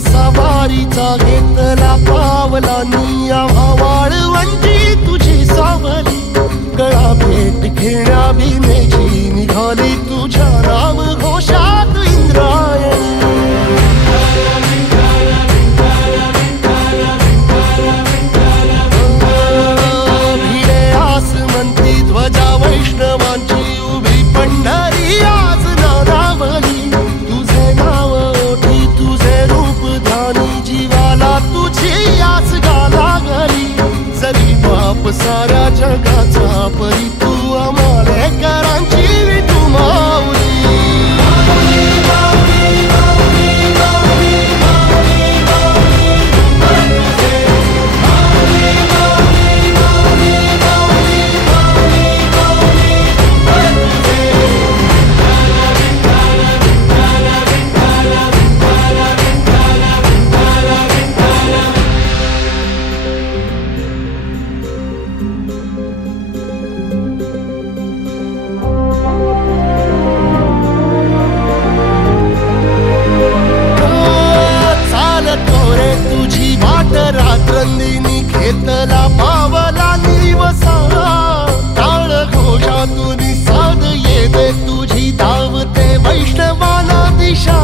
सवारीचा घेतला पावलांनी आम्हा वाळवंटी तुझी सावली गळा भेट घेण्या बिनेची निघाली तुझ्या नाम घोषात इंद्रायणी भिडे आसमंती ध्वजा वैष्णवांची उभी पंढरी आज नादावली तुझे नाव ओठी तुझे रूप ध्यानी जीवाला तुझी आस गाला गली जरी बाप साऱ्या जगाचा परी तू आमालेकरांची विठू माऊली रात्रंदिनी घेतला पावला निवसा टाळ घोषातून साध येते तुझी धावते वैष्णवाला दिशा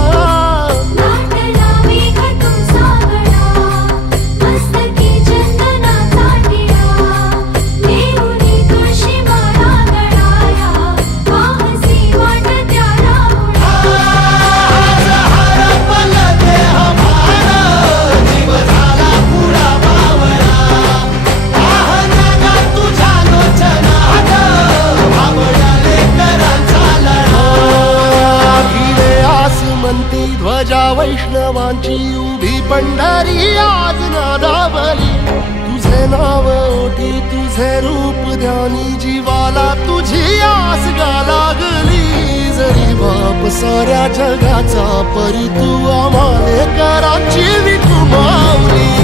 ध्वजा वैष्णवांची उभी पंढरी आज नादावली तुझे नाव ओठी तुझे रूप ध्यानी जीवाला तुझी आस गा लागली जरी बाप साऱ्या जगाचा परी तू आमालेकरांची विठू माऊली